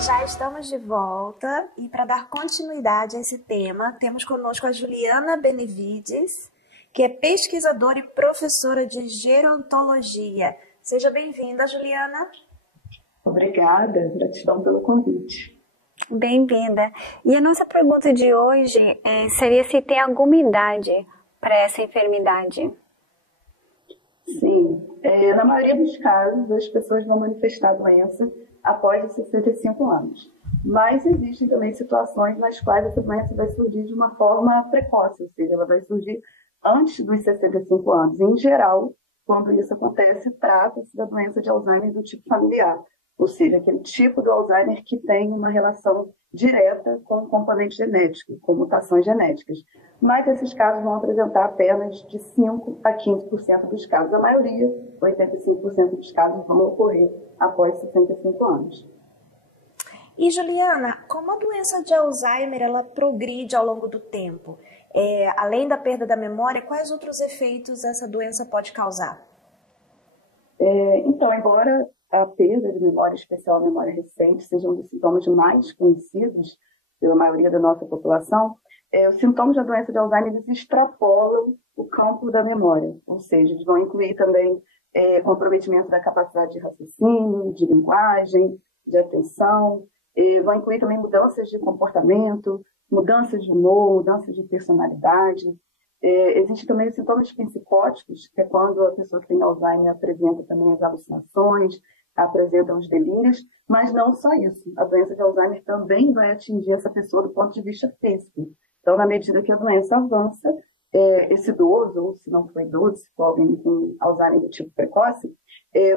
Já estamos de volta e para dar continuidade a esse tema, temos conosco a Juliana Benevides, que é pesquisadora e professora de gerontologia. Seja bem-vinda, Juliana. Obrigada, gratidão pelo convite. Bem-vinda. E a nossa pergunta de hoje seria se tem alguma idade para essa enfermidade. Sim, na maioria dos casos as pessoas vão manifestar a doença após os 65 anos. Mas existem também situações nas quais essa doença vai surgir de uma forma precoce, ou seja, ela vai surgir antes dos 65 anos. Em geral, quando isso acontece, trata-se da doença de Alzheimer do tipo familiar, ou seja, aquele tipo do Alzheimer que tem uma relação direta com o componente genético, com mutações genéticas. Mas esses casos vão apresentar apenas de 5% a 15% dos casos. A maioria, 85% dos casos, vão ocorrer após 65 anos. E, Juliana, como a doença de Alzheimer ela progride ao longo do tempo? Além da perda da memória, quais outros efeitos essa doença pode causar? Então, embora a perda de memória, especial a memória recente, seja um dos sintomas mais conhecidos pela maioria da nossa população, os sintomas da doença de Alzheimer eles extrapolam o campo da memória, ou seja, eles vão incluir também comprometimento da capacidade de raciocínio, de linguagem, de atenção, vão incluir também mudanças de comportamento, mudanças de humor, mudanças de personalidade. Existem também os sintomas psicóticos, que é quando a pessoa que tem Alzheimer apresenta também as alucinações, apresenta os delírios, mas não só isso. A doença de Alzheimer também vai atingir essa pessoa do ponto de vista físico. Então, na medida que a doença avança, esse idoso, ou se não for idoso, se for alguém com Alzheimer do tipo precoce,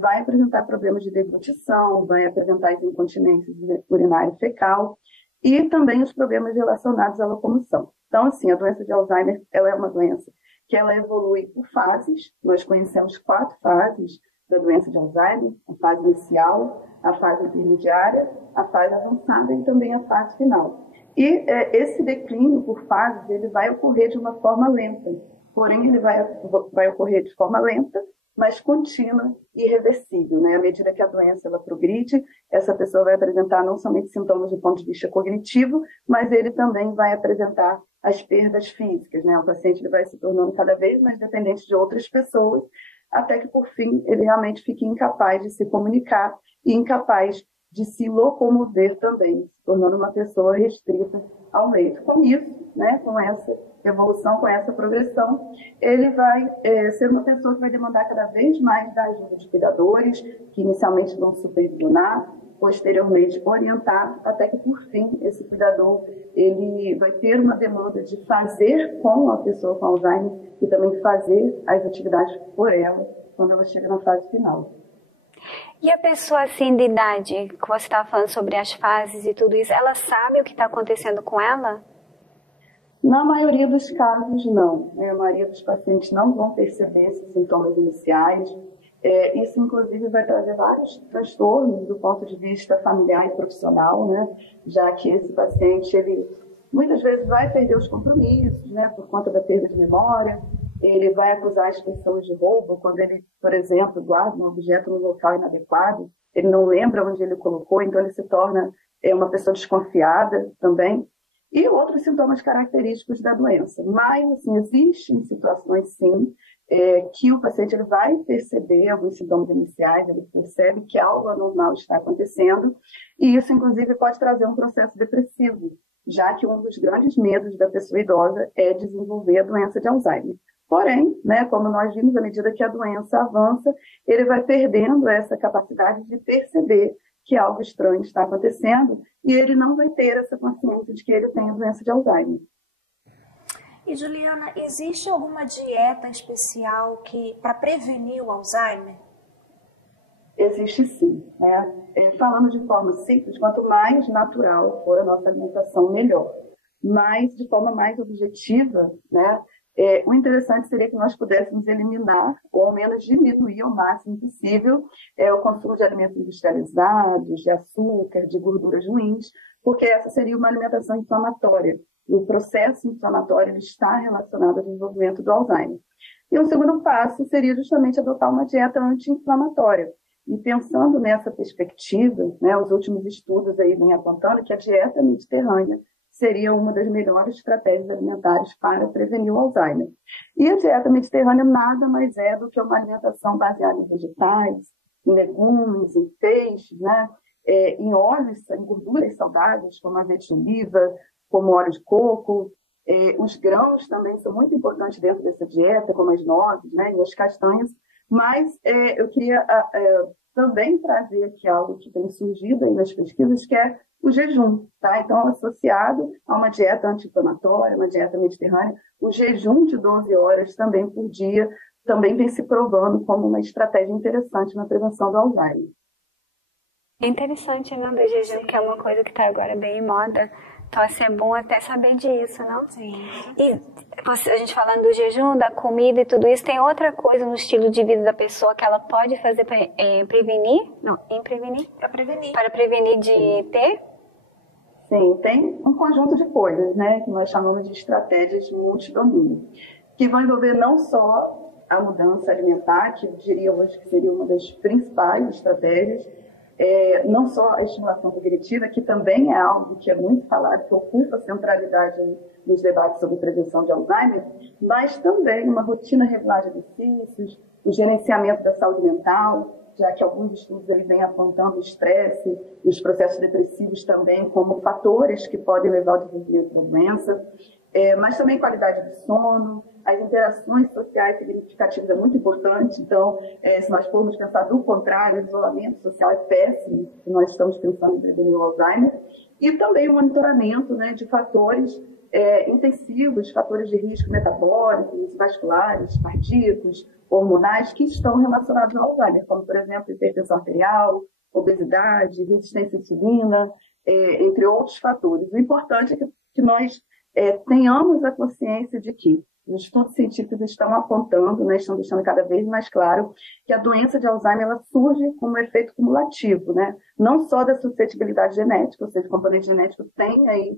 vai apresentar problemas de deglutição, vai apresentar as incontinências urinária e fecal, e também os problemas relacionados à locomoção. Então, assim, a doença de Alzheimer ela é uma doença que ela evolui por fases. Nós conhecemos 4 fases da doença de Alzheimer: a fase inicial, a fase intermediária, a fase avançada e também a fase final. E esse declínio por fases ele vai ocorrer de uma forma lenta, porém ele vai ocorrer de forma lenta, mas contínua e irreversível, né? À medida que a doença ela progride, essa pessoa vai apresentar não somente sintomas do ponto de vista cognitivo, mas ele também vai apresentar as perdas físicas, né? O paciente ele vai se tornando cada vez mais dependente de outras pessoas, até que, por fim, ele realmente fique incapaz de se comunicar e incapaz de se locomover também, se tornando uma pessoa restrita ao leito. Com isso, né, com essa evolução, com essa progressão, ele vai ser uma pessoa que vai demandar cada vez mais da ajuda de cuidadores, que inicialmente vão supervisionar, posteriormente orientar, até que, por fim, esse cuidador ele vai ter uma demanda de fazer com a pessoa com Alzheimer e também fazer as atividades por ela quando ela chega na fase final. E a pessoa assim de idade, que você estava falando sobre as fases e tudo isso, ela sabe o que está acontecendo com ela? Na maioria dos casos, não. A maioria dos pacientes não vão perceber esses sintomas iniciais. Isso, inclusive, vai trazer vários transtornos do ponto de vista familiar e profissional, né? Já que esse paciente, ele muitas vezes vai perder os compromissos, né? Por conta da perda de memória. Ele vai acusar as pessoas de roubo quando ele, por exemplo, guarda um objeto no local inadequado. Ele não lembra onde ele colocou, então ele se torna uma pessoa desconfiada também. E outros sintomas característicos da doença. Mas, assim, existem situações, sim, que o paciente ele vai perceber alguns sintomas iniciais, ele percebe que algo anormal está acontecendo, e isso, inclusive, pode trazer um processo depressivo, já que um dos grandes medos da pessoa idosa é desenvolver a doença de Alzheimer. Porém, né, como nós vimos, à medida que a doença avança, ele vai perdendo essa capacidade de perceber que algo estranho está acontecendo e ele não vai ter essa consciência de que ele tem a doença de Alzheimer. E, Juliana, existe alguma dieta especial para prevenir o Alzheimer? Existe sim, né? Falando de forma simples, quanto mais natural for a nossa alimentação, melhor. Mas, de forma mais objetiva, né? O interessante seria que nós pudéssemos eliminar, ou ao menos diminuir ao máximo possível, o consumo de alimentos industrializados, de açúcar, de gorduras ruins, porque essa seria uma alimentação inflamatória. E o processo inflamatório está relacionado ao desenvolvimento do Alzheimer. E o segundo passo seria justamente adotar uma dieta anti-inflamatória. E pensando nessa perspectiva, né, os últimos estudos aí vêm apontando que a dieta mediterrânea seria uma das melhores estratégias alimentares para prevenir o Alzheimer. E a dieta mediterrânea nada mais é do que uma alimentação baseada em vegetais, em legumes, em peixes, né? Em óleos, em gorduras saudáveis, como azeite de oliva, como óleo de coco. Os grãos também são muito importantes dentro dessa dieta, como as nozes, né, e as castanhas. Mas eu queria também trazer aqui algo que tem surgido aí nas pesquisas, que é o jejum, tá? Então, associado a uma dieta anti-inflamatória, uma dieta mediterrânea, o jejum de 12 horas também por dia também vem se provando como uma estratégia interessante na prevenção do Alzheimer. É interessante, né, do jejum, que é uma coisa que está agora bem em moda. Então, assim, é bom até saber disso, não? Sim. E a gente falando do jejum, da comida e tudo isso, tem outra coisa no estilo de vida da pessoa que ela pode fazer para prevenir? Não, prevenir? Para prevenir. Para prevenir de ter? Sim, tem um conjunto de coisas, né, que nós chamamos de estratégias multidomínio, que vão envolver não só a mudança alimentar, que eu diria hoje que seria uma das principais estratégias, não só a estimulação cognitiva, que também é algo que é muito falado, que ocupa centralidade nos debates sobre prevenção de Alzheimer, mas também uma rotina regular de exercícios, o gerenciamento da saúde mental, já que alguns estudos aí vêm apontando o estresse e os processos depressivos também como fatores que podem levar ao desenvolvimento da doença, mas também qualidade do sono, as interações sociais significativas é muito importante. Então, se nós formos pensar do contrário, o isolamento social é péssimo, se nós estamos pensando em prevenir o Alzheimer, e também o monitoramento, né, de fatores intensivos, fatores de risco metabólicos, vasculares, cardíacos, hormonais, que estão relacionados ao Alzheimer, como, por exemplo, hipertensão arterial, obesidade, resistência à insulina, entre outros fatores. O importante é que nós tenhamos a consciência de que os estudos científicos estão apontando, né, estão deixando cada vez mais claro que a doença de Alzheimer ela surge como um efeito cumulativo, né? Não só da suscetibilidade genética, ou seja, o componente genético tem aí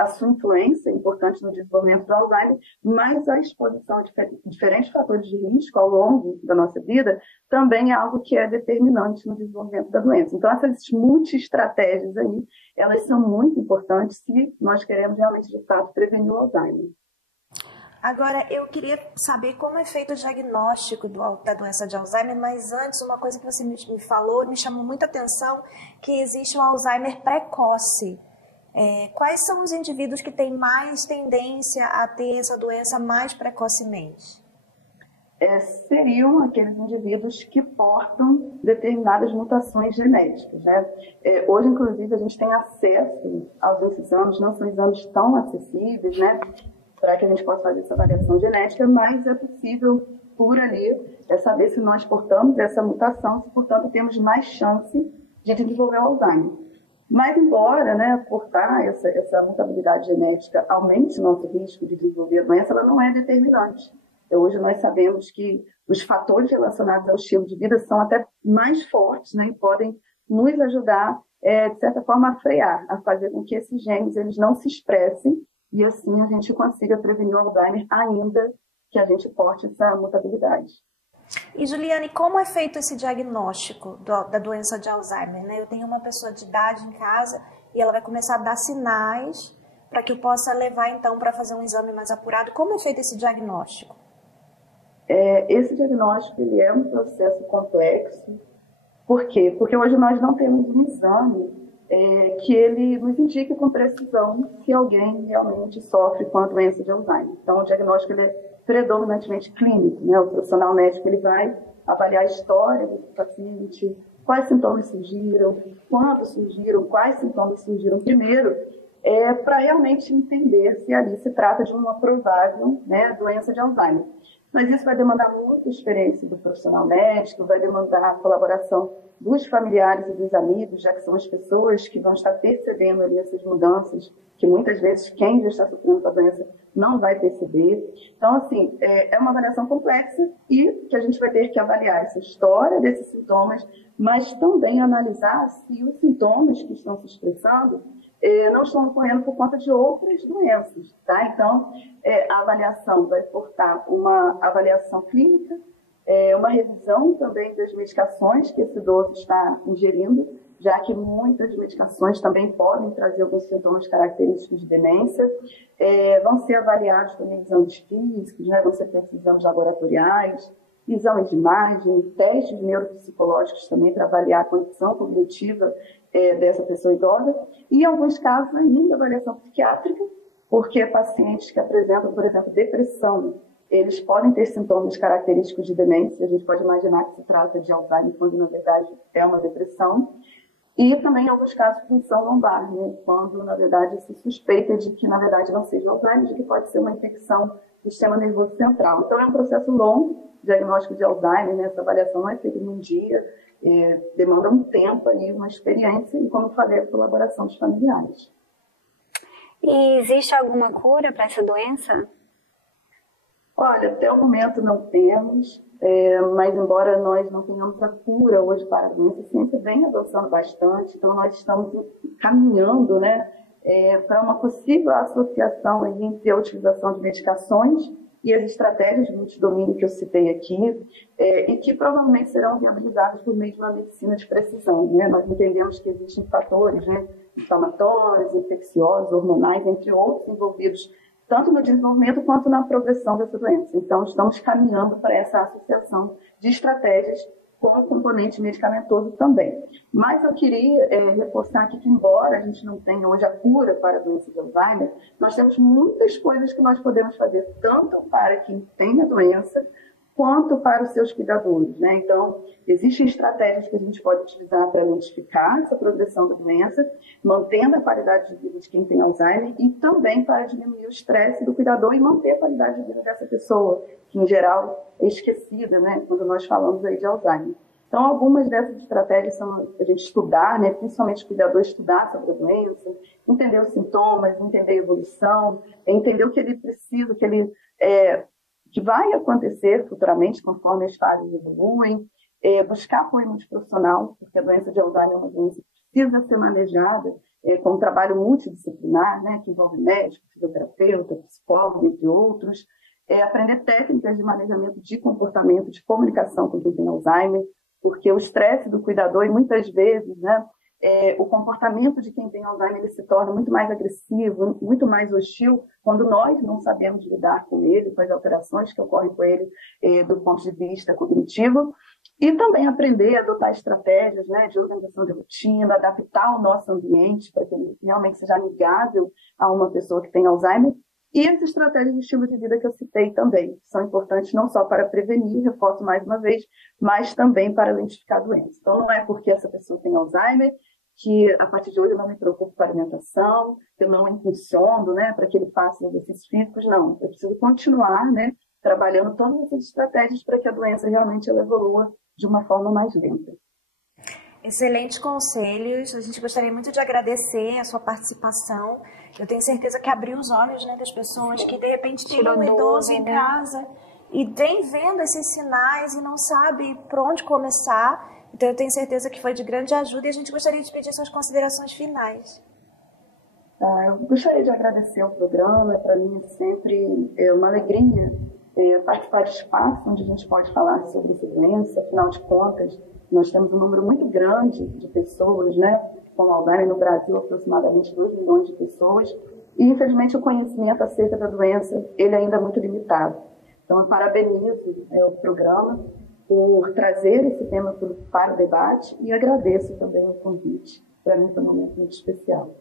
a sua influência importante no desenvolvimento do Alzheimer, mas a exposição a diferentes fatores de risco ao longo da nossa vida também é algo que é determinante no desenvolvimento da doença. Então, essas multi-estratégias aí, elas são muito importantes se nós queremos realmente, de fato, prevenir o Alzheimer. Agora, eu queria saber como é feito o diagnóstico da doença de Alzheimer, mas antes, uma coisa que você me falou, me chamou muita atenção, que existe um Alzheimer precoce. Quais são os indivíduos que têm mais tendência a ter essa doença mais precocemente? Seriam aqueles indivíduos que portam determinadas mutações genéticas, né? Hoje, inclusive, a gente tem acesso aos exames, não são exames tão acessíveis, né, para que a gente possa fazer essa avaliação genética, mas é possível, por ali, saber se nós portamos essa mutação, se, portanto, temos mais chance de desenvolver o Alzheimer. Mas, embora, né, portar essa mutabilidade genética aumente o nosso risco de desenvolver a doença, ela não é determinante. Hoje nós sabemos que os fatores relacionados ao estilo de vida são até mais fortes, né, e podem nos ajudar, de certa forma, a frear, a fazer com que esses genes eles não se expressem e assim a gente consiga prevenir o Alzheimer ainda que a gente porte essa mutabilidade. E, Juliane, como é feito esse diagnóstico da doença de Alzheimer, né? Eu tenho uma pessoa de idade em casa e ela vai começar a dar sinais para que eu possa levar, então, para fazer um exame mais apurado. Como é feito esse diagnóstico? Esse diagnóstico ele é um processo complexo. Por quê? Porque hoje nós não temos um exame que ele nos indique com precisão se alguém realmente sofre com a doença de Alzheimer. Então, o diagnóstico ele é predominantemente clínico, né? O profissional médico ele vai avaliar a história do paciente, quais sintomas surgiram, quando surgiram, quais sintomas surgiram primeiro, para realmente entender se ali se trata de uma provável, né, doença de Alzheimer. Mas isso vai demandar muita experiência do profissional médico, vai demandar a colaboração dos familiares e dos amigos, já que são as pessoas que vão estar percebendo ali essas mudanças, que muitas vezes quem já está sofrendo com a doença não vai perceber. Então, assim, é uma avaliação complexa e que a gente vai ter que avaliar essa história desses sintomas, mas também analisar se os sintomas que estão se expressando não estão ocorrendo por conta de outras doenças, tá? Então, a avaliação vai portar uma avaliação clínica, uma revisão também das medicações que esse idoso está ingerindo, já que muitas medicações também podem trazer alguns sintomas característicos de demência. Vão ser avaliados também exames físicos, né? Vão ser feitos exames laboratoriais, exames de imagem, testes neuropsicológicos também para avaliar a condição cognitiva dessa pessoa idosa, e em alguns casos ainda avaliação psiquiátrica, porque pacientes que apresentam, por exemplo, depressão, eles podem ter sintomas característicos de demência. A gente pode imaginar que se trata de Alzheimer, quando na verdade é uma depressão. E também, em alguns casos, punção lombar, né? Quando na verdade se suspeita de que na verdade não seja Alzheimer, de que pode ser uma infecção do sistema nervoso central. Então é um processo longo, diagnóstico de Alzheimer, né? Essa avaliação não é feita em um dia, demanda um tempo aí, uma experiência e, como eu falei, a colaboração dos familiares. E existe alguma cura para essa doença? Olha, até o momento não temos, mas embora nós não tenhamos a cura hoje para a doença, a ciência vem avançando bastante, então nós estamos caminhando, né, para uma possível associação aí entre a utilização de medicações e as estratégias de multidomínio que eu citei aqui, e que provavelmente serão viabilizadas por meio de uma medicina de precisão, né? Nós entendemos que existem fatores, né, inflamatórios, infecciosos, hormonais, entre outros, envolvidos tanto no desenvolvimento quanto na progressão dessa doença. Então, estamos caminhando para essa associação de estratégias com o componente medicamentoso também. Mas eu queria reforçar aqui que, embora a gente não tenha hoje a cura para a doença de Alzheimer, nós temos muitas coisas que nós podemos fazer, tanto para quem tem a doença, quanto para os seus cuidadores, né? Então, existem estratégias que a gente pode utilizar para identificar essa progressão da doença, mantendo a qualidade de vida de quem tem Alzheimer, e também para diminuir o estresse do cuidador e manter a qualidade de vida dessa pessoa, que em geral é esquecida, né, quando nós falamos aí de Alzheimer. Então, algumas dessas estratégias são a gente estudar, né, principalmente o cuidador estudar sobre a doença, entender os sintomas, entender a evolução, entender o que ele precisa, que vai acontecer futuramente, conforme as fases evoluem, buscar apoio multiprofissional, porque a doença de Alzheimer é uma doença que precisa ser manejada com um trabalho multidisciplinar, né, que envolve médico, fisioterapeuta, psicólogo, entre outros, aprender técnicas de manejamento de comportamento, de comunicação com quem tem Alzheimer, porque o estresse do cuidador, e muitas vezes, né, o comportamento de quem tem Alzheimer ele se torna muito mais agressivo, muito mais hostil, quando nós não sabemos lidar com ele, com as alterações que ocorrem com ele do ponto de vista cognitivo, e também aprender a adotar estratégias, né, de organização de rotina, adaptar o nosso ambiente para que ele realmente seja amigável a uma pessoa que tem Alzheimer, e as estratégias de estilo de vida que eu citei também, que são importantes não só para prevenir, reforço mais uma vez, mas também para identificar a doença. Então, não é porque essa pessoa tem Alzheimer que a partir de hoje eu não me preocupo com a alimentação, eu não impulsiono, né, para que ele faça exercícios físicos, não. Eu preciso continuar, né, trabalhando todas essas estratégias para que a doença realmente ela evolua de uma forma mais lenta. Excelentes conselhos. A gente gostaria muito de agradecer a sua participação. Eu tenho certeza que abriu os olhos, né, das pessoas que de repente tem um idoso em casa e vem vendo esses sinais e não sabe por onde começar. Então, eu tenho certeza que foi de grande ajuda e a gente gostaria de pedir suas considerações finais. Eu gostaria de agradecer o programa. Para mim é sempre uma alegria participar de espaço onde a gente pode falar sobre essa doença. Afinal de contas, nós temos um número muito grande de pessoas, né, com Alzheimer no Brasil, aproximadamente 2 milhões de pessoas, e infelizmente o conhecimento acerca da doença ele ainda é muito limitado. Então, eu parabenizo o programa por trazer esse tema para o debate e agradeço também o convite. Para mim foi um momento muito especial.